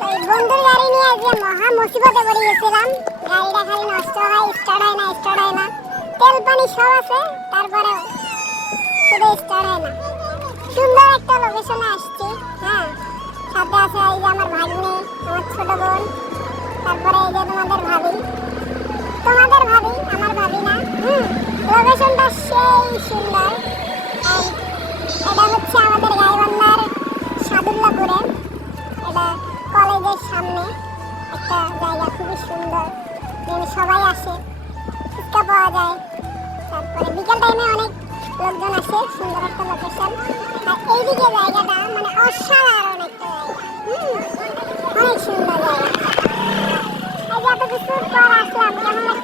তো এই বন্ধুর গাড়ি নিয়ে যে মহা মুসিবতে পড়ে গেছিলাম। গাড়িটা খালি নষ্ট হয়, স্টার্ট হয় না। তেল পানি সব আছে, তারপরে শুধু স্টার্ট হয় না। সুন্দর একটা লোকেশনে আসছি। হ্যাঁ, সাথে আছে এই যে আমার ভাগ্নে, আমার ছোট বোন, তারপরে এই যে তোমাদের ভাবি, আমার ভাবি না। লোকেশনটা সেই সুন্দর। এটা হচ্ছে আমাদের গাইবান্ধার সাদুল্লাপুরে। এটা কলেজের সামনে একটা জায়গা, খুবই সুন্দর। এখানে সবাই আসে, ফুচকা পাওয়া যায়। তারপরে বিকেল টাইমে অনেক লোকজন আসে। সুন্দর একটা লোকেশন। আর এইদিকে জায়গাটা মানে অসাধারণ একটা জায়গা। অনেক সুন্দর জায়গা। এই যে এত কিছুর পর আসলাম, কেমন